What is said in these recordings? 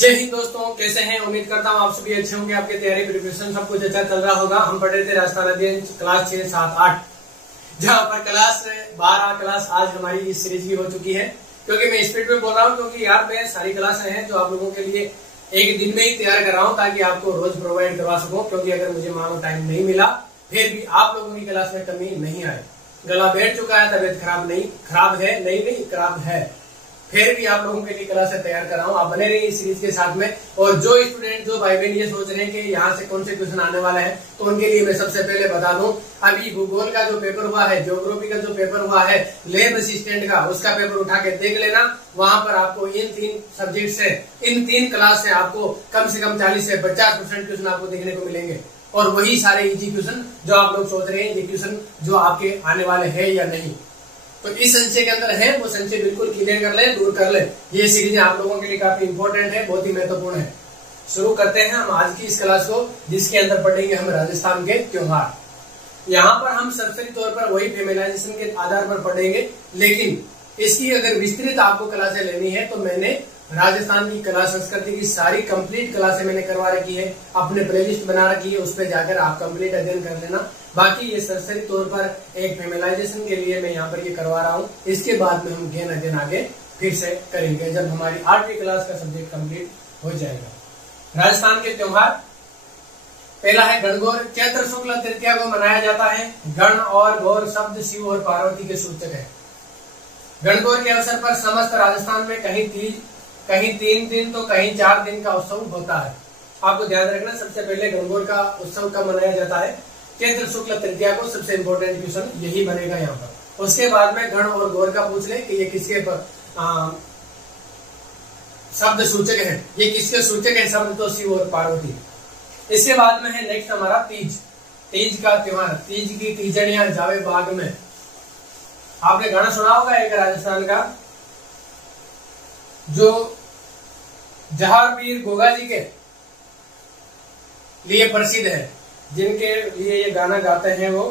जय हिंद दोस्तों, कैसे हैं? उम्मीद करता हूँ आप सभी अच्छे होंगे। आपके तैयारी प्रिपरेशन सब कुछ अच्छा चल रहा होगा। हम पढ़ रहे थे राजस्थान अध्ययन क्लास 6, 7, 8, जहाँ पर क्लास 12 क्लास आज हमारी इस सीरीज की हो चुकी है। क्योंकि मैं स्पीड में बोल रहा हूँ, क्योंकि यार मैं सारी क्लासें हैं जो आप लोगों के लिए एक दिन में ही तैयार कर रहा हूँ, ताकि आपको रोज प्रोवाइड करवा सकूं। क्योंकि अगर मुझे मानो टाइम नहीं मिला, फिर भी आप लोगों की क्लास में कमी नहीं आए। गला बैठ चुका है, तबियत खराब है, फिर भी आप लोगों के लिए क्लासें तैयार कर रहा हूँ। आप बने रहिए इस सीरीज के साथ में। और जो स्टूडेंट, जो भाई बहन ये सोच रहे हैं कि यहाँ से कौन से क्वेश्चन आने वाला है, तो उनके लिए मैं सबसे पहले बता दूं, अभी भूगोल का जो पेपर हुआ है, ज्योग्राफी का जो पेपर हुआ है, लैब असिस्टेंट का, उसका पेपर उठा के देख लेना। वहां पर आपको इन 3 सब्जेक्ट से, इन 3 क्लास से आपको कम से कम 40 से 50% क्वेश्चन आपको देखने को मिलेंगे। और वही सारे इजी क्वेश्चन जो आप लोग सोच रहे हैं, ये क्वेश्चन जो आपके आने वाले है या नहीं, तो इस संशय के अंदर है, वो संशय बिल्कुल क्लियर कर ले, दूर कर ले। ये सीरीज आप लोगों के लिए काफी इंपॉर्टेंट है, बहुत ही महत्वपूर्ण है। शुरू करते हैं हम आज की इस क्लास को, जिसके अंदर पढ़ेंगे हम राजस्थान के त्योहार। यहाँ पर हम सरसरी तौर पर वही फेमिनाइजेशन के आधार पर पढ़ेंगे, लेकिन इसकी अगर विस्तृत आपको क्लासें लेनी है, तो मैंने राजस्थान की कला संस्कृति की सारी कंप्लीट क्लासें मैंने करवा रखी है, अपने प्लेलिस्ट बना रखी है, उस पर जाकर आप कंप्लीट अध्ययन कर लेना। बाकी ये सरसरी तौर पर एक फेमिनाइजेशन के लिए मैं यहाँ पर ये करवा रहा हूँ। इसके बाद में हम गहन अध्ययन आगे फिर से करेंगे, जब हमारी 8वीं क्लास का सब्जेक्ट कंप्लीट हो जाएगा। राजस्थान के त्योहार, पहला है गणगौर। चैत्र शुक्ल तृतीया को मनाया जाता है। गण और गौर शब्द शिव और पार्वती के सूचक है। गणगौर के अवसर पर समस्त राजस्थान में कहीं 3 दिन तो कहीं 4 दिन का उत्सव होता है। आपको ध्यान रखना, सबसे पहले गणगौर का उत्सव कब मनाया जाता है? चैत्र शुक्ल तृतीया को। सबसे इंपॉर्टेंट क्वेश्चन यही बनेगा यहाँ पर। उसके बाद में गण और गौर का पूछ ले कि ये किसके शब्द सूचक है, ये किसके सूचक है शब्द? तो शिव और पार्वती। इसके बाद में है नेक्स्ट हमारा तीज का त्योहार। तीज की तीजड़ियां जावे बाग में। आपने गाना सुना होगा एक राजस्थान का, जो जहांगीर गोगा जी के लिए प्रसिद्ध है, जिनके लिए ये गाना गाते हैं वो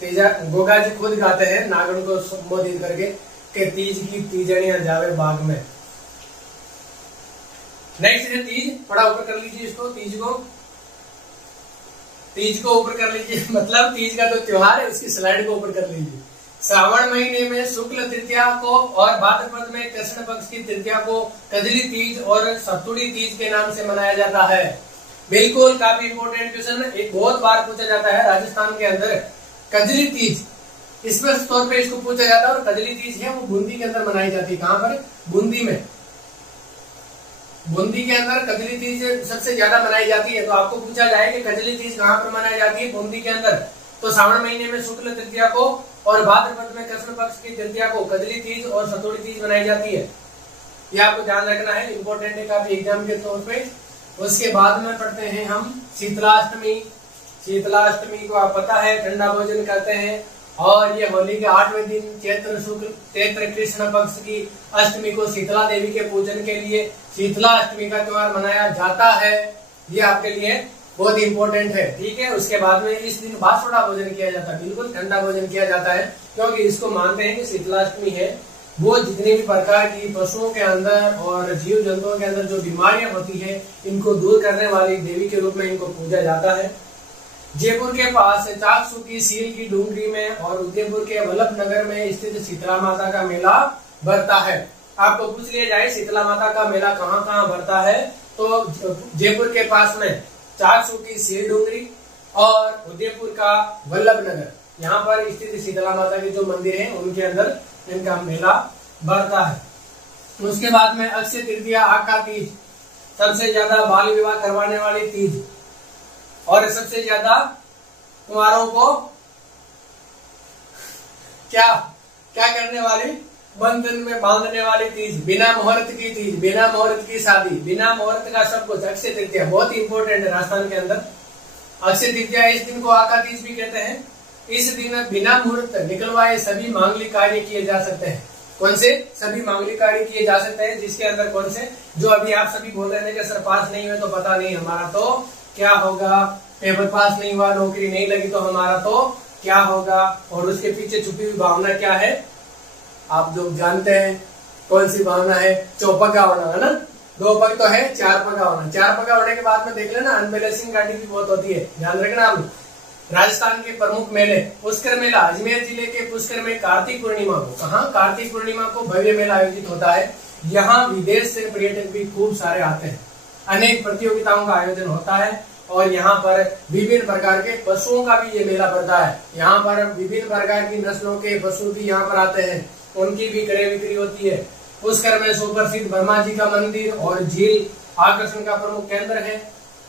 गोगा जी खुद गाते हैं, नागण को संबोधित करके कि तीज की तीजड़ियां जावे बाग में। नेक्स्ट है तीज। थोड़ा ऊपर कर लीजिए इसको, तीज को ऊपर कर लीजिए, मतलब तीज का जो त्योहार है उसकी स्लाइड को ऊपर कर लीजिए। श्रावण महीने में शुक्ल तृतीया को और भाद्रपद में कृष्ण पक्ष की तृतीया को कजली तीज और सतुड़ी तीज के नाम से मनाया जाता है। बिल्कुल, काफी इंपोर्टेंट क्वेश्चन, एक बहुत बार पूछा जाता है राजस्थान के अंदर। कजली तीज स्पष्ट तौर पे इसको पूछा जाता है, और कजली तीज है वो बूंदी के अंदर मनाई जाती है। कहाँ पर? बूंदी में। बूंदी के अंदर कजली तीज सबसे ज्यादा मनाई जाती है। तो आपको पूछा जाए कि कजली तीज कहाँ पर मनाई जाती है? बूंदी के अंदर। तो श्रावण महीने में शुक्ल तृतीया को और भाद्रपद में कृष्ण पक्ष की तृतीया को कजली तीज और सतुड़ी तीज मनाई जाती है। ये आपको ध्यान रखना है, इंपॉर्टेंट है काफी एग्जाम के तौर पे। उसके बाद में पढ़ते हैं हम शीतलाष्टमी। शीतलाष्टमी को आप पता है, ठंडा भोजन करते हैं, और ये होली के 8वें दिन चैत्र कृष्ण पक्ष की अष्टमी को शीतला देवी के पूजन के लिए शीतलाष्टमी का त्योहार मनाया जाता है। ये आपके लिए बहुत इंपॉर्टेंट है, ठीक है। उसके बाद में इस दिन बासुड़ा भोजन किया जाता है, बिल्कुल ठंडा भोजन किया जाता है, क्योंकि इसको मानते हैं कि शीतलाष्टमी है वो जितने भी प्रकार की पशुओं के अंदर और जीव जंतुओं के अंदर जो बीमारियां होती है, इनको दूर करने वाली देवी के रूप में इनको पूजा जाता है। जयपुर के पास चाकसू की सील की डूंगरी में और उदयपुर के वल्लभ नगर में स्थित शीतला माता का मेला भरता है। आपको पूछ लिया जाए शीतला माता का मेला कहाँ कहाँ भरता है, तो जयपुर के पास में चाकसू की सील डूंगरी और उदयपुर का वल्लभ नगर, यहाँ पर स्थित शीतला माता के जो मंदिर हैं उनके अंदर इनका मेला भरता है। उसके बाद में अक्षय तृतीया, आका तीज, सबसे ज्यादा बाल विवाह करवाने वाली तीज, और सबसे ज्यादा कुंवारों को क्या करने वाली, बंधन में बांधने वाली तीज, बिना मुहूर्त की तीज, बिना मुहूर्त की शादी, बिना मुहूर्त का सब कुछ। अक्षय तृतीया बहुत ही इंपॉर्टेंट है राजस्थान के अंदर। अक्षय तृतीया, इस दिन को आका तीज भी कहते हैं। इस दिन बिना मुहूर्त निकलवाए सभी मांगलिक कार्य किए जा सकते हैं। कौन से? सभी मांगलिक कार्य किए जा सकते हैं, जिसके अंदर कौन से? जो अभी आप सभी बोल रहे हैं कि सर पास नहीं हुए तो पता नहीं हमारा तो क्या होगा, पेपर पास नहीं हुआ, नौकरी नहीं लगी तो हमारा तो क्या होगा, और उसके पीछे छुपी हुई भावना क्या है आप लोग जानते हैं। कौन सी भावना है? चौपका होना, है ना। 2 पग तो है, 4 पगा होना। 4 पगा होने के बाद में देख लेना अनबैलेंसिंग गाड़ी भी बहुत होती है, ध्यान रखना आप। राजस्थान के प्रमुख मेले पुष्कर मेला अजमेर जिले के पुष्कर में कार्तिक पूर्णिमा को, कहा कार्तिक पूर्णिमा को भव्य मेला आयोजित होता है। यहाँ विदेश से पर्यटक भी खूब सारे आते हैं। अनेक प्रतियोगिताओं का आयोजन होता है और यहाँ पर विभिन्न प्रकार के पशुओं का भी ये मेला पड़ता है। यहाँ पर विभिन्न प्रकार की नस्लों के पशु भी यहाँ पर आते हैं, उनकी भी क्रय बिक्री होती है। पुष्कर में सुप्रसिद्ध ब्रह्मा जी का मंदिर और झील आकर्षण का प्रमुख केंद्र है।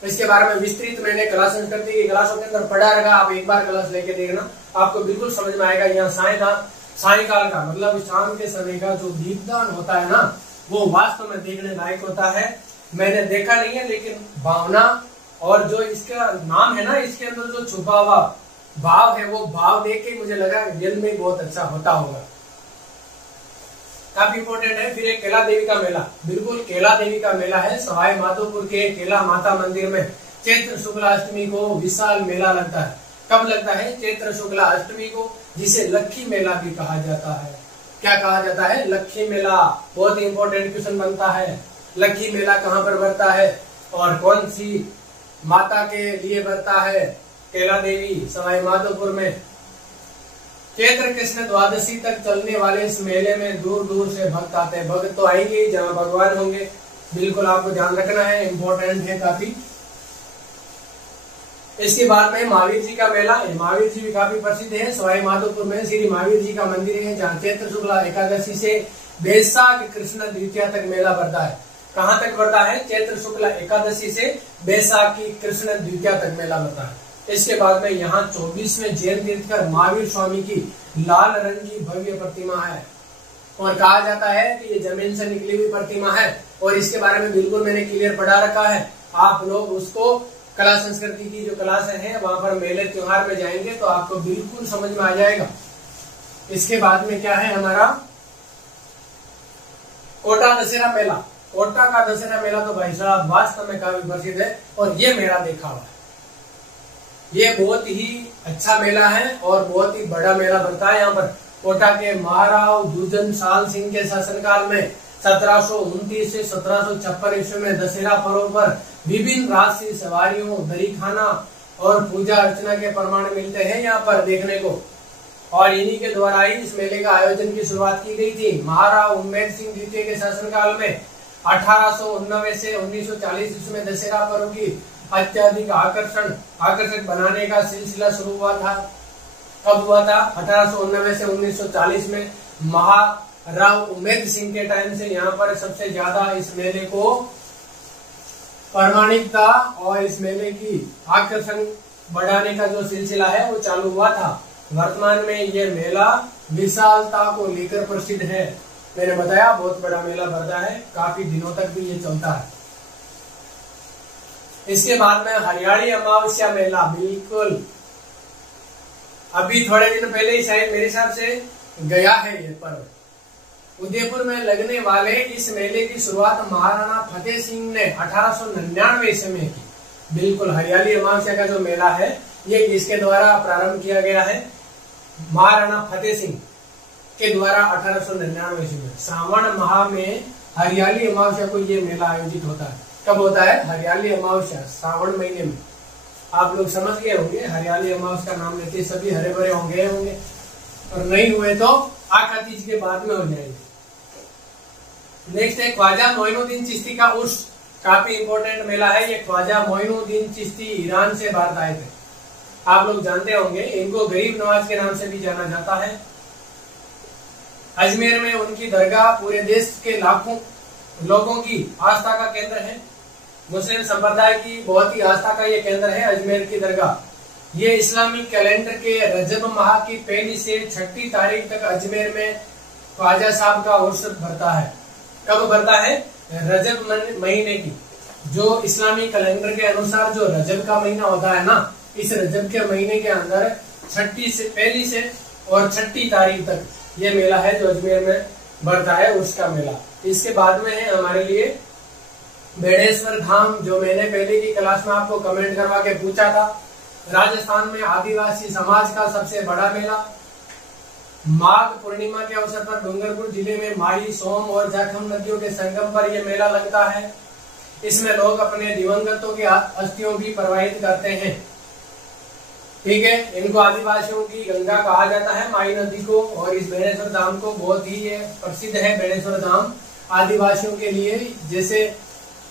इसके बारे में विस्तृत मैंने कला संस्कृति की क्लासों के अंदर पढ़ा रखा, आप एक बार क्लास लेके देखना, आपको बिल्कुल समझ में आएगा। यहाँ सायकाल का मतलब शाम के समय का जो दीपदान होता है ना, वो वास्तव में देखने लायक होता है। मैंने देखा नहीं है, लेकिन भावना और जो इसका नाम है ना, इसके अंदर जो छुपा हुआ भाव है, वो भाव देख के मुझे लगा रियल में बहुत अच्छा होता होगा, काफी इंपोर्टेंट है। फिर एक केला देवी का मेला, बिल्कुल केला देवी का मेला है। सवाई माधोपुर के केला माता मंदिर में चैत्र शुक्ला अष्टमी को विशाल मेला लगता है। कब लगता है? चैत्र शुक्ला अष्टमी को, जिसे लक्खी मेला भी कहा जाता है। क्या कहा जाता है? लक्खी मेला। बहुत इंपॉर्टेंट क्वेश्चन बनता है, लक्खी मेला कहाँ पर बढ़ता है और कौन सी माता के लिए बढ़ता है? केला देवी सवाई माधोपुर में। चैत्र कृष्ण द्वादशी तक चलने वाले इस मेले में दूर दूर से भक्त आते हैं। भक्त तो आएंगे जहाँ भगवान होंगे, बिल्कुल आपको ध्यान रखना है, इम्पोर्टेंट है काफी। इसके बाद में महावीर जी का मेला, महावीर जी भी काफी प्रसिद्ध है। सवाई माधोपुर में श्री महावीर जी का मंदिर है, जहाँ चैत्र शुक्ला एकादशी से बैसाख कृष्ण द्वितीया तक मेला बढ़ता है। कहाँ तक बढ़ता है? चैत्र शुक्ला एकादशी से बैसाखी कृष्ण द्वितीया तक मेला बढ़ता है। इसके बाद में यहाँ 24वें जैन तीर्थकर महावीर स्वामी की लाल रंग की भव्य प्रतिमा है और कहा जाता है कि ये जमीन से निकली हुई प्रतिमा है। और इसके बारे में बिल्कुल मैंने क्लियर पढ़ा रखा है, आप लोग उसको कला संस्कृति की जो क्लासें हैं वहां पर मेले त्योहार में जाएंगे तो आपको बिल्कुल समझ में आ जाएगा। इसके बाद में क्या है हमारा कोटा दशहरा मेला। कोटा का दशहरा मेला तो भाई साहब वास्तव में काफी प्रसिद्ध है और ये मेला देखा हुआ है। ये बहुत ही अच्छा मेला है और बहुत ही बड़ा मेला बढ़ता है यहाँ पर। कोटा के महाराव दुर्जन साल सिंह के शासनकाल में 1729 से 1756 ईस्वी में दशहरा पर्व पर विभिन्न राजसी सवारियों, दरीखाना और पूजा अर्चना के प्रमाण मिलते हैं यहाँ पर देखने को। और इन्हीं के द्वारा ही इस मेले का आयोजन की शुरुआत की गई थी। महाराव उम्मेद सिंह द्वितीय के शासनकाल में 1889 से 1940 ईस्वी में दशहरा पर्व की अत्यधिक आकर्षक बनाने का सिलसिला शुरू हुआ था। कब हुआ था? 1889 से 1940 में महाराव उम्मेद सिंह के टाइम से यहाँ पर सबसे ज्यादा इस मेले को प्रामाणिकता और इस मेले की आकर्षण बढ़ाने का जो सिलसिला है वो चालू हुआ था। वर्तमान में ये मेला विशालता को लेकर प्रसिद्ध है। मैंने बताया बहुत बड़ा मेला बढ़ता है, काफी दिनों तक भी ये चलता है। इसके बाद में हरियाली अमावस्या मेला, बिल्कुल अभी थोड़े दिन पहले ही शायद मेरे हिसाब से गया है ये पर्व। उदयपुर में लगने वाले इस मेले की शुरुआत महाराणा फतेह सिंह ने 1899 ईस्वी में की। बिल्कुल हरियाली अमावस्या का जो मेला है ये इसके द्वारा प्रारंभ किया गया है, महाराणा फतेह सिंह के द्वारा 1899 ईस्वी में। श्रावण माह में हरियाली अमावस्या को ये मेला आयोजित होता है। कब होता है? हरियाली अमावस्या, श्रावण महीने में। आप लोग समझ गए होंगे, हरियाली अमावस्या का नाम लेते सभी हरे भरे होंगे और नहीं हुए तो आखा तीज के बाद में हो जाएंगे। नेक्स्ट है ख्वाजा मोइनुद्दीन चिश्ती का उर्स, काफी इंपोर्टेंट मेला है ये। ख्वाजा मोइनुद्दीन चिश्ती ईरान से भारत आए थे, आप लोग जानते होंगे। इनको गरीब नवाज के नाम से भी जाना जाता है। अजमेर में उनकी दरगाह पूरे देश के लाखों लोगों की आस्था का केंद्र है। मुस्लिम संप्रदाय की बहुत ही आस्था का ये केंद्र है अजमेर की दरगाह। ये इस्लामिक कैलेंडर के रजब माह की 1 से 6 तारीख तक अजमेर में ख्वाजा साहब का उर्स भरता है। कब भरता है? रजब महीने की, जो इस्लामी कैलेंडर के अनुसार जो रजब का महीना होता है ना, इस रजब के महीने के अंदर 1 से और 6 तारीख तक ये मेला है जो अजमेर में बढ़ता है, उसका मेला। इसके बाद में है हमारे लिए बेड़ेश्वर धाम, जो मैंने पहले की क्लास में आपको कमेंट करवा के पूछा था। राजस्थान में आदिवासी समाज का सबसे बड़ा मेला माघ पूर्णिमा के अवसर पर डूंगरपुर जिले में माही, सोम और जाखम नदियों के संगम पर यह मेला लगता है। इसमें लोग अपने दिवंगतों की अस्थियों भी प्रवाहित करते हैं। ठीक है, इनको आदिवासियों की गंगा कहा जाता है, माही नदी को। और इस बेणेश्वर धाम को बहुत ही प्रसिद्ध है। बेणेश्वर धाम आदिवासियों के लिए, जैसे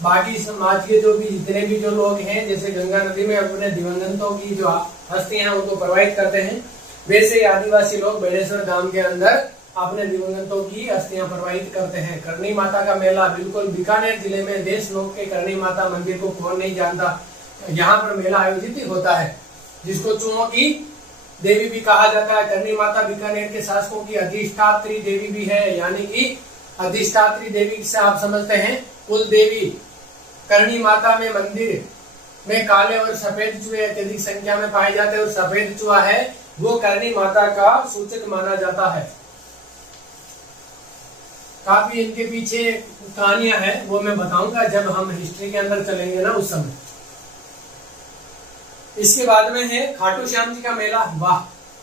बाकी समाज के जो भी जितने भी जो लोग हैं, जैसे गंगा नदी में अपने दिवंगतों की जो अस्थियां हैं उनको प्रवाहित करते हैं, वैसे ही आदिवासी लोग बेणेश्वर धाम के अंदर अपने दिवंगतों की अस्थियां प्रवाहित करते हैं। करणी माता का मेला बिल्कुल बीकानेर जिले में, देश लोक के करणी माता मंदिर को कौन नहीं जानता, यहाँ पर मेला आयोजित होता है, जिसको चूहों की देवी भी कहा जाता है। करणी माता बीकानेर के शासकों की अधिष्ठात्री देवी भी है, यानी कि अधिष्ठात्री देवी से आप समझते हैं कुल देवी। करणी माता में मंदिर में काले और सफेद चूहे अत्यधिक संख्या में पाए जाते हैं, और सफेद चूहा है वो करणी माता का सूचक माना जाता है। काफी इनके पीछे कहानियां हैं, वो मैं बताऊंगा जब हम हिस्ट्री के अंदर चलेंगे ना उस समय। इसके बाद में है खाटू श्याम जी का मेला। वाह,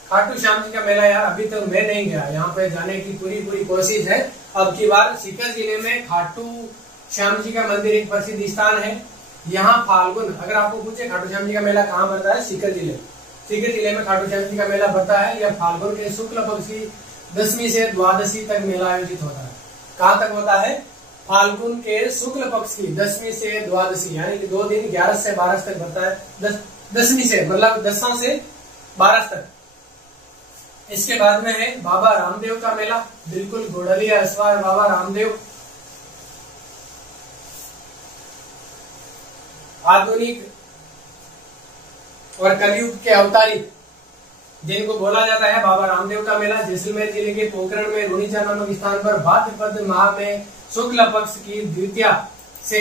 खाटू श्याम जी का मेला यार अभी तक मैं नहीं गया, यहाँ पे जाने की पूरी कोशिश है। अब की बार सीकर जिले में खाटू श्याम जी का मंदिर एक प्रसिद्ध स्थान है। यहाँ फाल्गुन, अगर आपको पूछे खाटू श्याम जी का मेला कहाँ भरता है, सीकर जिले में खाटू श्याम जी का मेला भरता है। यह फाल्गुन के शुक्ल पक्ष की 10वीं से द्वादशी तक मेला आयोजित होता है। कहाँ तक होता है? फाल्गुन के शुक्ल पक्ष की 10वीं से द्वादशी, यानी कि 2 दिन 11 से 12 तक भरता है। 10वीं से मतलब 10 से 12 तक। इसके बाद में है बाबा रामदेव का मेला, बिल्कुल घोड़लिया अस्वार बाबा रामदेव, आधुनिक और कलयुग के अवतारी जिनको बोला जाता है बाबा रामदेव का मेला जैसलमेर जिले के पोखरण में रुणीचा नामक स्थान पर भाद्रपद माह में शुक्ल पक्ष की द्वितीया से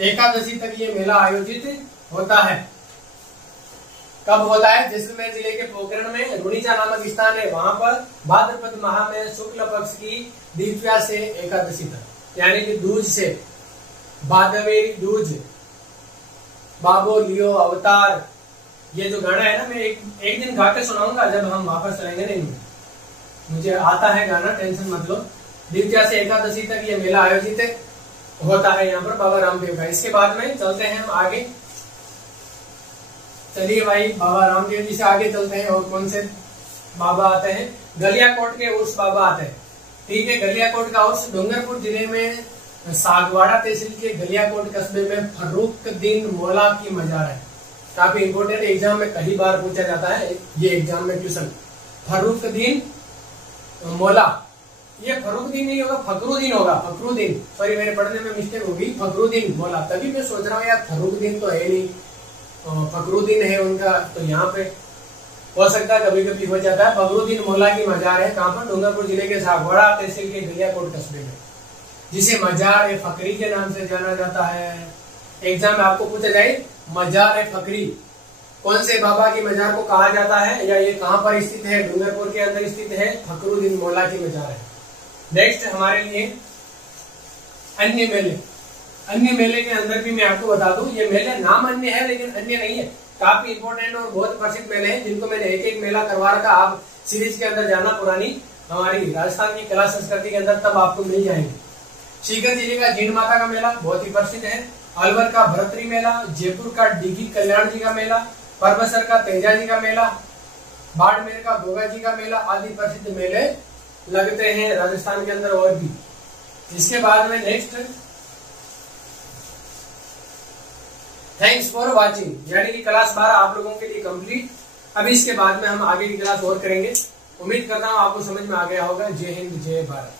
एकादशी तक ये मेला आयोजित होता है। कब होता है? जैसलमेर जिले के पोखरण में रुणीचा नामक स्थान है, वहां पर भाद्रपद माह में शुक्ल पक्ष की द्वितीया से एकादशी तक, यानी कि दूज से भादवेरी दूज, बाबो लियो अवतार, ये जो गाना है ना, मैं एक दिन गा के सुनाऊंगा जब हम वापस चलेंगे। नहीं, मुझे आता है गाना, टेंशन मत लो। द्वितीया से एकादशी तक ये मेला आयोजित होता है यहाँ पर बाबा रामदेव का। इसके बाद में चलते हैं हम आगे। चलिए भाई, बाबा रामदेव जी से आगे चलते हैं। और कौन से बाबा आते हैं? गलियाकोट के उर्स बाबा आते हैं। ठीक है, गलियाकोट का उर्स डूंगरपुर जिले में सागवाड़ा तहसील के गलियाकोट कस्बे में फर्रुखदीन मौला की मजार है। काफी इंपोर्टेंट, एग्जाम में कई बार पूछा जाता है ये एग्जाम में क्वेश्चन। फर्रुखदीन मौला, ये फर्रुखदीन नहीं होगा, फकरुद्दीन होगा, फकरुद्दीन, सॉरी मेरे पढ़ने में मिस्टेक होगी, फकरुद्दीन मौला। तभी मैं सोच रहा हूँ यार फर्रुखदीन तो है नहीं, फकरुद्दीन है उनका, तो यहाँ पे हो सकता है कभी कभी हो जाता है। फकरुद्दीन मौला की मजार है कहाँ पर? डूंगरपुर जिले के सागवाड़ा तहसील के गलियाकोट कस्बे में, जिसे मजार फकरी के नाम से जाना जाता है। एग्जाम में आपको पूछा जाए मजार फकरी, कौन से बाबा की मजार को कहा जाता है, या ये कहां पर स्थित है? डूंगरपुर के अंदर स्थित है, फकरुद्दीन मौला की मजार है। नेक्स्ट हमारे लिए अन्य मेले। अन्य मेले के अंदर भी मैं आपको बता दूं, ये मेले नाम अन्य है लेकिन अन्य नहीं है, काफी इंपोर्टेंट और बहुत प्रसिद्ध मेले हैं, जिनको मैंने एक मेला करवा रखा। आप सीरीज के अंदर जाना, पुरानी हमारी राजस्थान की कला संस्कृति के अंदर, तब आपको मिल जाएंगे। सीकर जिले का जीण माता का मेला बहुत ही प्रसिद्ध है। अलवर का भरतरी मेला, जयपुर का डिगी कल्याण जी का मेला, परबसर का तेजा जी का मेला, बाड़मेर का गोगा जी का मेला आदि प्रसिद्ध मेले लगते हैं राजस्थान के अंदर और भी। इसके बाद में नेक्स्ट, थैंक्स फॉर वाचिंग, यानी कि क्लास 12 आप लोगों के लिए कंप्लीट। अभी इसके बाद में हम आगे की क्लास और करेंगे। उम्मीद करता हूँ आपको समझ में आ गया होगा। जय हिंद, जय भारत।